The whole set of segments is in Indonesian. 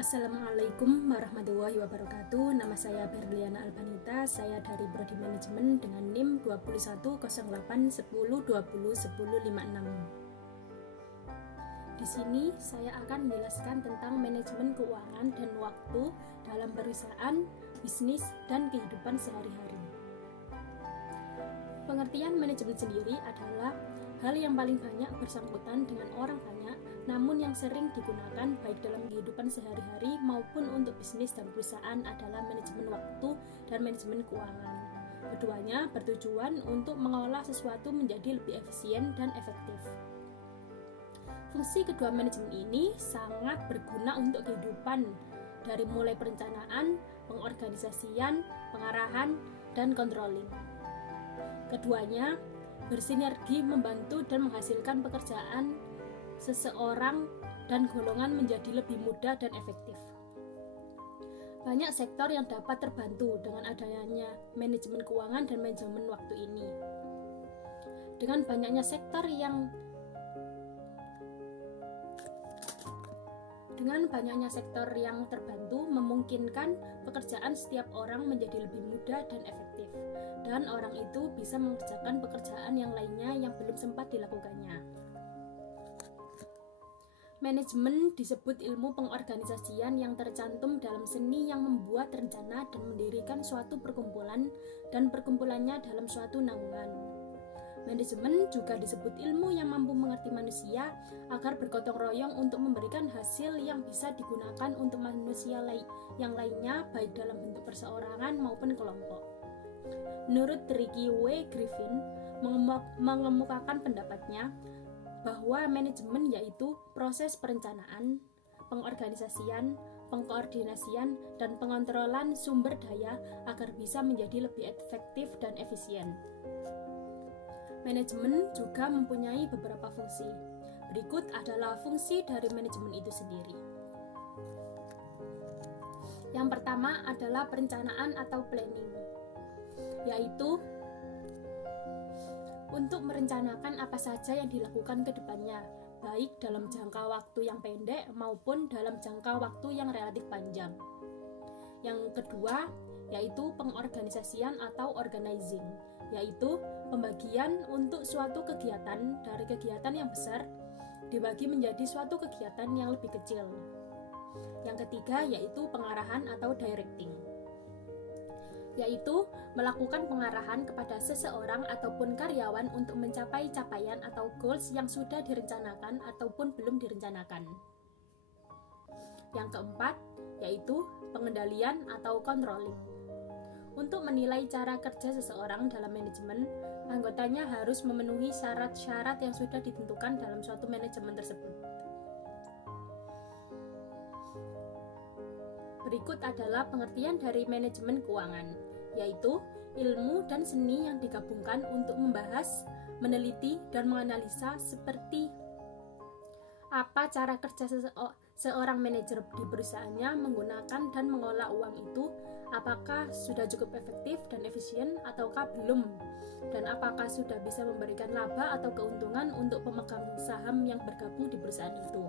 Assalamualaikum warahmatullahi wabarakatuh. Nama saya Berliana Albanita. Saya dari Prodi Manajemen dengan NIM 210810201056. Di sini saya akan menjelaskan tentang manajemen keuangan dan waktu dalam perusahaan, bisnis, dan kehidupan sehari-hari. Pengertian manajemen sendiri adalah hal yang paling banyak bersangkutan dengan orang banyak, namun yang sering digunakan baik dalam kehidupan sehari-hari maupun untuk bisnis dan perusahaan adalah manajemen waktu dan manajemen keuangan. Keduanya bertujuan untuk mengolah sesuatu menjadi lebih efisien dan efektif. Fungsi kedua manajemen ini sangat berguna untuk kehidupan, dari mulai perencanaan, pengorganisasian, pengarahan, dan controlling. Keduanya bersinergi membantu dan menghasilkan pekerjaan seseorang dan golongan menjadi lebih mudah dan efektif. Banyak sektor yang dapat terbantu dengan adanya manajemen keuangan dan manajemen waktu ini. Dengan banyaknya sektor yang terbantu memungkinkan pekerjaan setiap orang menjadi lebih mudah dan efektif, dan orang itu bisa mengerjakan pekerjaan yang lainnya yang belum sempat dilakukannya. Manajemen disebut ilmu pengorganisasian yang tercantum dalam seni yang membuat rencana dan mendirikan suatu perkumpulan dan perkumpulannya dalam suatu naungan. Manajemen juga disebut ilmu yang mampu mengerti manusia agar bergotong royong untuk memberikan hasil yang bisa digunakan untuk manusia yang lainnya, baik dalam bentuk perseorangan maupun kelompok. Menurut Ricky W. Griffin mengemukakan pendapatnya bahwa manajemen yaitu proses perencanaan, pengorganisasian, pengkoordinasian, dan pengontrolan sumber daya agar bisa menjadi lebih efektif dan efisien. Manajemen juga mempunyai beberapa fungsi. Berikut adalah fungsi dari manajemen itu sendiri. Yang pertama adalah perencanaan atau planning, yaitu untuk merencanakan apa saja yang dilakukan ke depannya, baik dalam jangka waktu yang pendek maupun dalam jangka waktu yang relatif panjang. Yang kedua, yaitu pengorganisasian atau organizing, yaitu pembagian untuk suatu kegiatan dari kegiatan yang besar dibagi menjadi suatu kegiatan yang lebih kecil. Yang ketiga, yaitu pengarahan atau directing, yaitu melakukan pengarahan kepada seseorang ataupun karyawan untuk mencapai capaian atau goals yang sudah direncanakan ataupun belum direncanakan. Yang keempat, yaitu pengendalian atau controlling. Untuk menilai cara kerja seseorang dalam manajemen, anggotanya harus memenuhi syarat-syarat yang sudah ditentukan dalam suatu manajemen tersebut. Berikut adalah pengertian dari manajemen keuangan, yaitu ilmu dan seni yang digabungkan untuk membahas, meneliti, dan menganalisa seperti apa cara kerja seorang manajer di perusahaannya menggunakan dan mengolah uang itu, apakah sudah cukup efektif dan efisien ataukah belum, dan apakah sudah bisa memberikan laba atau keuntungan untuk pemegang saham yang bergabung di perusahaan itu.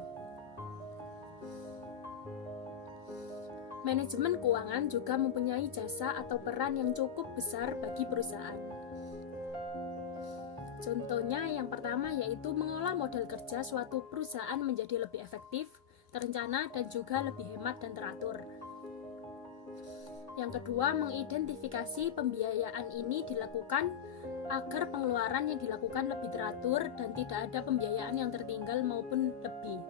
Manajemen keuangan juga mempunyai jasa atau peran yang cukup besar bagi perusahaan. Contohnya yang pertama yaitu mengolah modal kerja suatu perusahaan menjadi lebih efektif, terencana, dan juga lebih hemat dan teratur. Yang kedua, mengidentifikasi pembiayaan ini dilakukan agar pengeluaran yang dilakukan lebih teratur dan tidak ada pembiayaan yang tertinggal maupun lebih.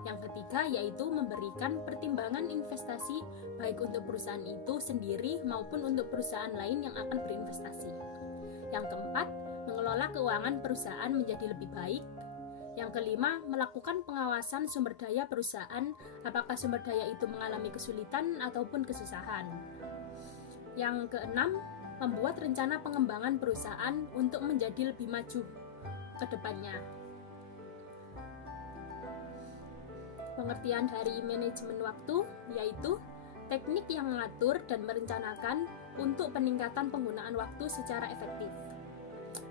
Yang ketiga yaitu memberikan pertimbangan investasi baik untuk perusahaan itu sendiri maupun untuk perusahaan lain yang akan berinvestasi. Yang keempat, mengelola keuangan perusahaan menjadi lebih baik. Yang kelima, melakukan pengawasan sumber daya perusahaan, apakah sumber daya itu mengalami kesulitan ataupun kesusahan. Yang keenam, membuat rencana pengembangan perusahaan untuk menjadi lebih maju ke depannya. Pengertian dari manajemen waktu yaitu teknik yang mengatur dan merencanakan untuk peningkatan penggunaan waktu secara efektif,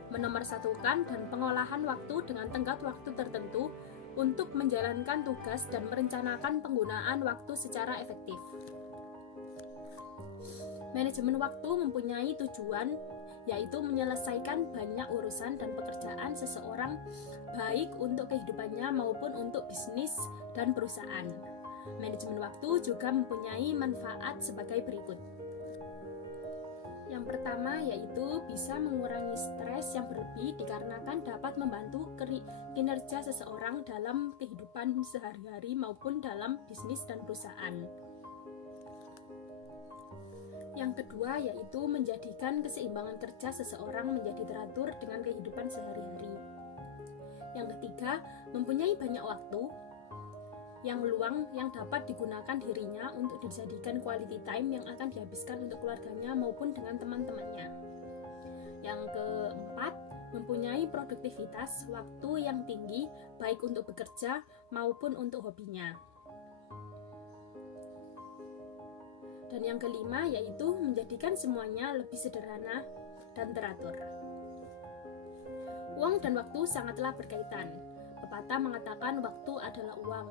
menomorsatukan dan pengolahan waktu dengan tenggat waktu tertentu untuk menjalankan tugas dan merencanakan penggunaan waktu secara efektif. Manajemen waktu mempunyai tujuan, yaitu menyelesaikan banyak urusan dan pekerjaan seseorang, baik untuk kehidupannya maupun untuk bisnis dan perusahaan. Manajemen waktu juga mempunyai manfaat sebagai berikut. Yang pertama yaitu bisa mengurangi stres yang berlebih dikarenakan dapat membantu kinerja seseorang dalam kehidupan sehari-hari maupun dalam bisnis dan perusahaan. Yang kedua yaitu menjadikan keseimbangan kerja seseorang menjadi teratur dengan kehidupan sehari-hari. Yang ketiga, mempunyai banyak waktu yang luang yang dapat digunakan dirinya untuk dijadikan quality time yang akan dihabiskan untuk keluarganya maupun dengan teman-temannya. Yang keempat, mempunyai produktivitas waktu yang tinggi baik untuk bekerja maupun untuk hobinya. Dan yang kelima yaitu menjadikan semuanya lebih sederhana dan teratur. Uang dan waktu sangatlah berkaitan. Pepatah mengatakan waktu adalah uang.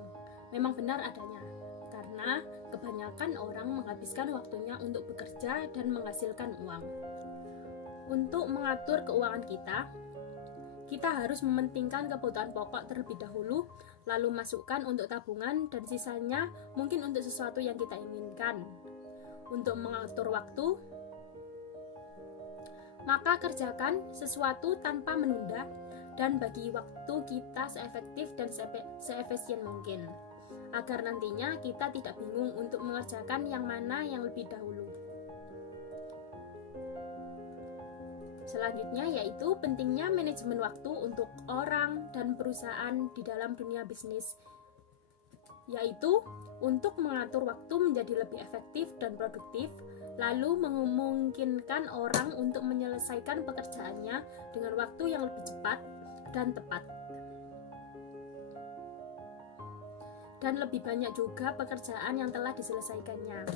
Memang benar adanya, karena kebanyakan orang menghabiskan waktunya untuk bekerja dan menghasilkan uang. Untuk mengatur keuangan kita harus mementingkan kebutuhan pokok terlebih dahulu, lalu masukkan untuk tabungan dan sisanya mungkin untuk sesuatu yang kita inginkan. Untuk mengatur waktu, maka kerjakan sesuatu tanpa menunda dan bagi waktu kita seefektif dan seefisien mungkin, agar nantinya kita tidak bingung untuk mengerjakan yang mana yang lebih dahulu. Selanjutnya yaitu pentingnya manajemen waktu untuk orang dan perusahaan di dalam dunia bisnis, yaitu untuk mengatur waktu menjadi lebih efektif dan produktif, lalu memungkinkan orang untuk menyelesaikan pekerjaannya dengan waktu yang lebih cepat dan tepat. Dan lebih banyak juga pekerjaan yang telah diselesaikannya.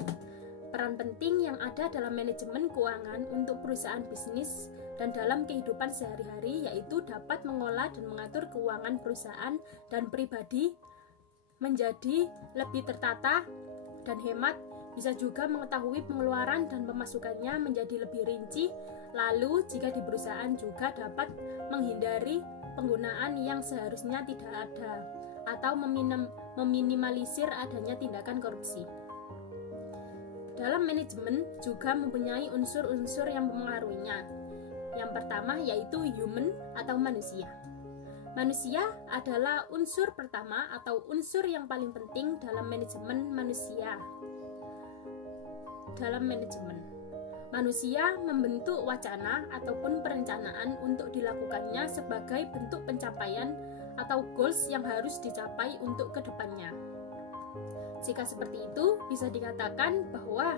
Peran penting yang ada dalam manajemen keuangan untuk perusahaan bisnis dan dalam kehidupan sehari-hari yaitu dapat mengolah dan mengatur keuangan perusahaan dan pribadi menjadi lebih tertata dan hemat, bisa juga mengetahui pengeluaran dan pemasukannya menjadi lebih rinci, lalu jika di perusahaan juga dapat menghindari penggunaan yang seharusnya tidak ada atau meminimalisir adanya tindakan korupsi. Dalam manajemen juga mempunyai unsur-unsur yang mempengaruhinya. Yang pertama yaitu human atau manusia. Manusia adalah unsur pertama atau unsur yang paling penting dalam manajemen manusia. Dalam manajemen, manusia membentuk wacana ataupun perencanaan untuk dilakukannya sebagai bentuk pencapaian atau goals yang harus dicapai untuk kedepannya. Jika seperti itu, bisa dikatakan bahwa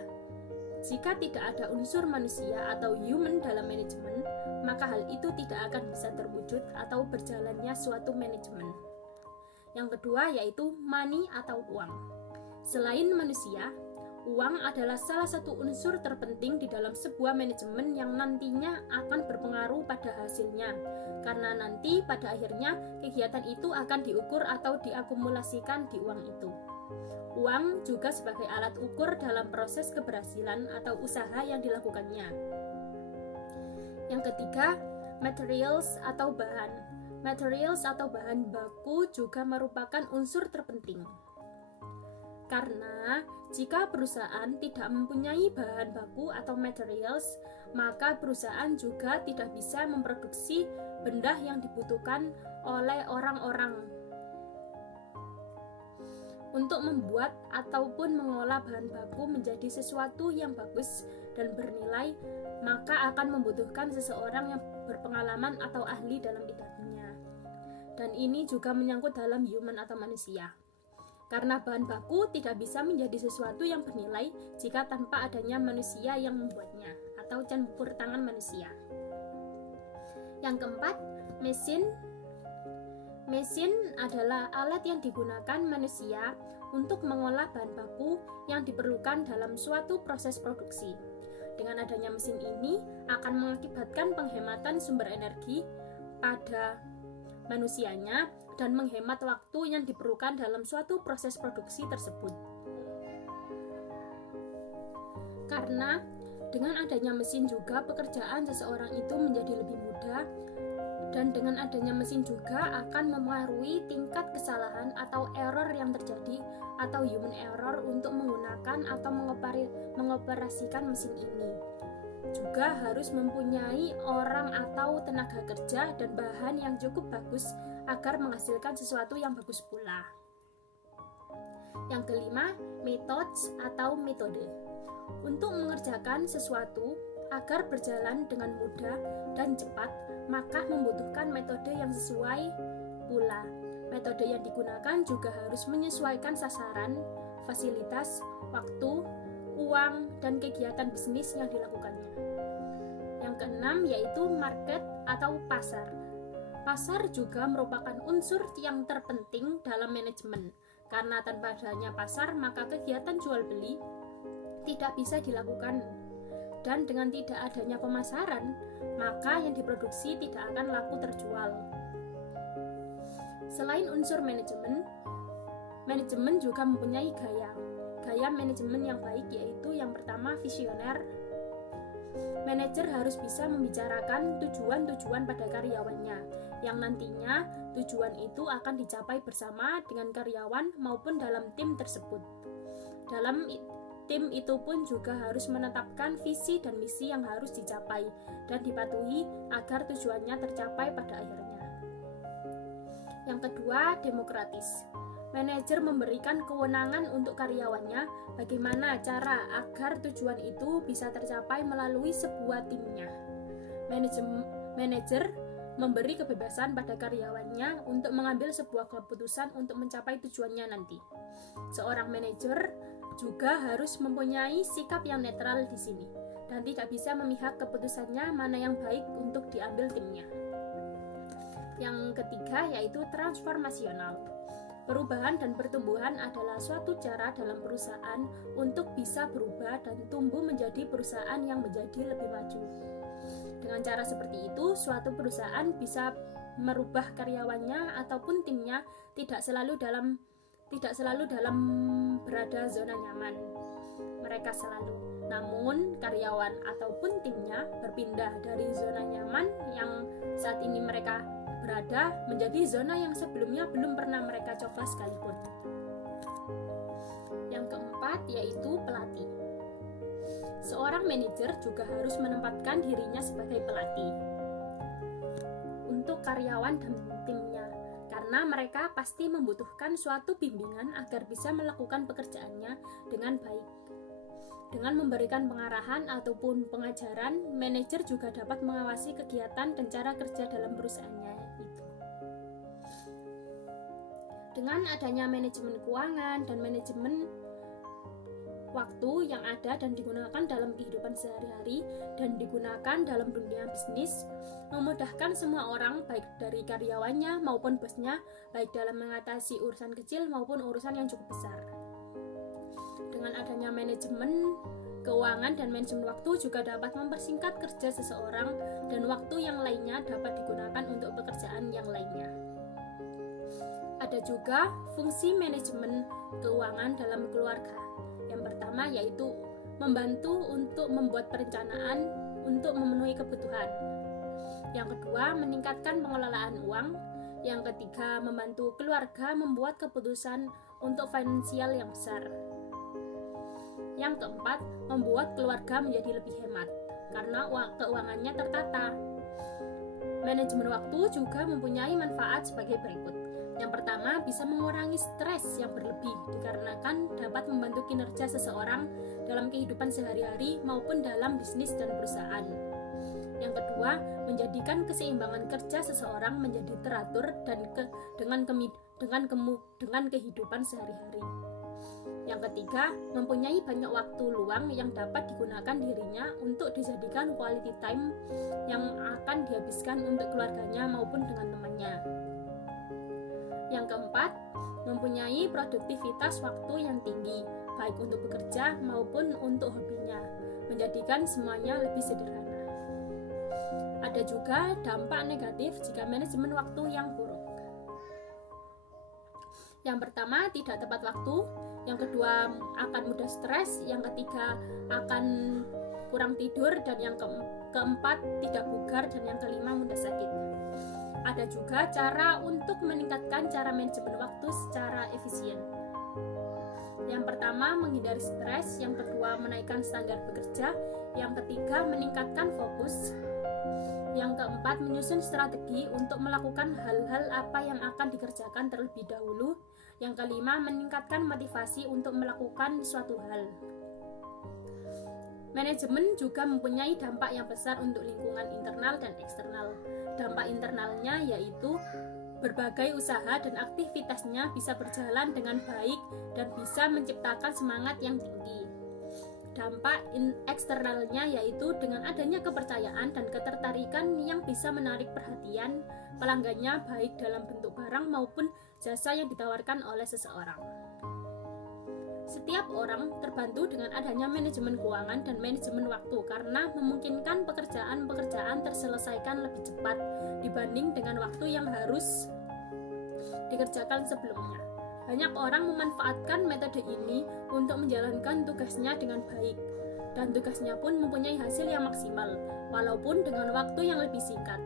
jika tidak ada unsur manusia atau human dalam manajemen, maka hal itu tidak akan bisa terwujud atau berjalannya suatu manajemen. Yang kedua yaitu money atau uang. Selain manusia, uang adalah salah satu unsur terpenting di dalam sebuah manajemen yang nantinya akan berpengaruh pada hasilnya, karena nanti pada akhirnya kegiatan itu akan diukur atau diakumulasikan di uang itu. Uang juga sebagai alat ukur dalam proses keberhasilan atau usaha yang dilakukannya. Yang ketiga, materials atau bahan. Materials atau bahan baku juga merupakan unsur terpenting. Karena jika perusahaan tidak mempunyai bahan baku atau materials, maka perusahaan juga tidak bisa memproduksi benda yang dibutuhkan oleh orang-orang. Untuk membuat ataupun mengolah bahan baku menjadi sesuatu yang bagus dan bernilai, maka akan membutuhkan seseorang yang berpengalaman atau ahli dalam bidangnya. Dan ini juga menyangkut dalam human atau manusia. Karena bahan baku tidak bisa menjadi sesuatu yang bernilai jika tanpa adanya manusia yang membuatnya atau campur tangan manusia. Yang keempat, mesin. Mesin adalah alat yang digunakan manusia untuk mengolah bahan baku yang diperlukan dalam suatu proses produksi. Dengan adanya mesin ini akan mengakibatkan penghematan sumber energi pada manusianya dan menghemat waktu yang diperlukan dalam suatu proses produksi tersebut. Karena dengan adanya mesin juga pekerjaan seseorang itu menjadi lebih mudah, dan dengan adanya mesin juga akan mempengaruhi tingkat kesalahan atau error yang terjadi atau human error untuk menggunakan atau mengoperasikan mesin ini. Juga harus mempunyai orang atau tenaga kerja dan bahan yang cukup bagus agar menghasilkan sesuatu yang bagus pula. Yang kelima, methods atau metode. Untuk mengerjakan sesuatu agar berjalan dengan mudah dan cepat, maka membutuhkan metode yang sesuai pula. Metode yang digunakan juga harus menyesuaikan sasaran, fasilitas, waktu, uang, dan kegiatan bisnis yang dilakukannya. Yang keenam yaitu market atau pasar. Pasar juga merupakan unsur yang terpenting dalam manajemen, karena tanpa adanya pasar maka kegiatan jual beli tidak bisa dilakukan, dan dengan tidak adanya pemasaran maka yang diproduksi tidak akan laku terjual. Selain unsur manajemen juga mempunyai gaya manajemen yang baik, yaitu yang pertama visioner. Manajer harus bisa membicarakan tujuan-tujuan pada karyawannya, yang nantinya tujuan itu akan dicapai bersama dengan karyawan maupun dalam tim tersebut. Dalam tim itu pun juga harus menetapkan visi dan misi yang harus dicapai dan dipatuhi agar tujuannya tercapai pada akhirnya. Yang kedua, demokratis. Manajer memberikan kewenangan untuk karyawannya bagaimana cara agar tujuan itu bisa tercapai melalui sebuah timnya. Manajer memberi kebebasan pada karyawannya untuk mengambil sebuah keputusan untuk mencapai tujuannya nanti. Seorang manajer juga harus mempunyai sikap yang netral di sini dan tidak bisa memihak keputusannya mana yang baik untuk diambil timnya. Yang ketiga yaitu transformasional. Perubahan dan pertumbuhan adalah suatu cara dalam perusahaan untuk bisa berubah dan tumbuh menjadi perusahaan yang menjadi lebih maju. Dengan cara seperti itu, suatu perusahaan bisa merubah karyawannya ataupun timnya tidak selalu dalam berada zona nyaman. Mereka selalu, namun karyawan ataupun timnya berpindah dari zona nyaman yang saat ini mereka berada menjadi zona yang sebelumnya belum pernah mereka coba sekalipun. Yang keempat yaitu pelatih. Seorang manajer juga harus menempatkan dirinya sebagai pelatih untuk karyawan dan timnya, karena mereka pasti membutuhkan suatu bimbingan agar bisa melakukan pekerjaannya dengan baik. Dengan memberikan pengarahan ataupun pengajaran, manajer juga dapat mengawasi kegiatan dan cara kerja dalam perusahaannya itu. Dengan adanya manajemen keuangan dan manajemen waktu yang ada dan digunakan dalam kehidupan sehari-hari dan digunakan dalam dunia bisnis, memudahkan semua orang baik dari karyawannya maupun bosnya, baik dalam mengatasi urusan kecil maupun urusan yang cukup besar. Dengan adanya manajemen keuangan dan manajemen waktu juga dapat mempersingkat kerja seseorang dan waktu yang lainnya dapat digunakan untuk pekerjaan yang lainnya. Ada juga fungsi manajemen keuangan dalam keluarga. Yang pertama yaitu membantu untuk membuat perencanaan untuk memenuhi kebutuhan. Yang kedua, meningkatkan pengelolaan uang. Yang ketiga, membantu keluarga membuat keputusan untuk finansial yang besar. Yang keempat, membuat keluarga menjadi lebih hemat karena keuangannya tertata. Manajemen waktu juga mempunyai manfaat sebagai berikut. Yang pertama, bisa mengurangi stres yang berlebih dikarenakan dapat membantu kinerja seseorang dalam kehidupan sehari-hari maupun dalam bisnis dan perusahaan. Yang kedua, menjadikan keseimbangan kerja seseorang menjadi teratur dan dengan kehidupan sehari-hari. Yang ketiga, mempunyai banyak waktu luang yang dapat digunakan dirinya untuk dijadikan quality time yang akan dihabiskan untuk keluarganya maupun dengan temannya. Yang keempat, mempunyai produktivitas waktu yang tinggi, baik untuk bekerja maupun untuk hobinya, menjadikan semuanya lebih sederhana. Ada juga dampak negatif jika manajemen waktu yang buruk. Yang pertama, tidak tepat waktu. Yang kedua, akan mudah stres. Yang ketiga, akan kurang tidur. Dan yang keempat, tidak bugar. Dan yang kelima, mudah sakit. Ada juga cara untuk meningkatkan cara manajemen waktu secara efisien. Yang pertama, menghindari stres. Yang kedua, menaikkan standar bekerja. Yang ketiga, meningkatkan fokus. Yang keempat, menyusun strategi untuk melakukan hal-hal apa yang akan dikerjakan terlebih dahulu. Yang kelima, meningkatkan motivasi untuk melakukan suatu hal. Manajemen juga mempunyai dampak yang besar untuk lingkungan internal dan eksternal. Dampak internalnya yaitu berbagai usaha dan aktivitasnya bisa berjalan dengan baik dan bisa menciptakan semangat yang tinggi. Dampak eksternalnya yaitu dengan adanya kepercayaan dan ketertarikan yang bisa menarik perhatian pelanggannya baik dalam bentuk barang maupun jasa yang ditawarkan oleh seseorang. Setiap orang terbantu dengan adanya manajemen keuangan dan manajemen waktu karena memungkinkan pekerjaan-pekerjaan terselesaikan lebih cepat dibanding dengan waktu yang harus dikerjakan sebelumnya. Banyak orang memanfaatkan metode ini untuk menjalankan tugasnya dengan baik, dan tugasnya pun mempunyai hasil yang maksimal, walaupun dengan waktu yang lebih singkat.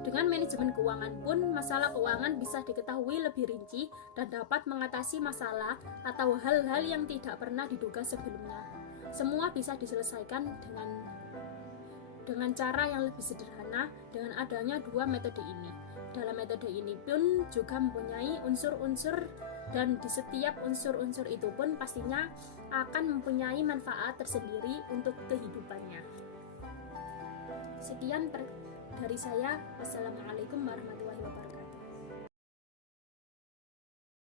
Dengan manajemen keuangan pun, masalah keuangan bisa diketahui lebih rinci dan dapat mengatasi masalah atau hal-hal yang tidak pernah diduga sebelumnya. Semua bisa diselesaikan dengan cara yang lebih sederhana dengan adanya dua metode ini. Dalam metode ini pun juga mempunyai unsur-unsur dan di setiap unsur-unsur itu pun pastinya akan mempunyai manfaat tersendiri untuk kehidupannya. Sekian dari saya. Wassalamualaikum warahmatullahi wabarakatuh.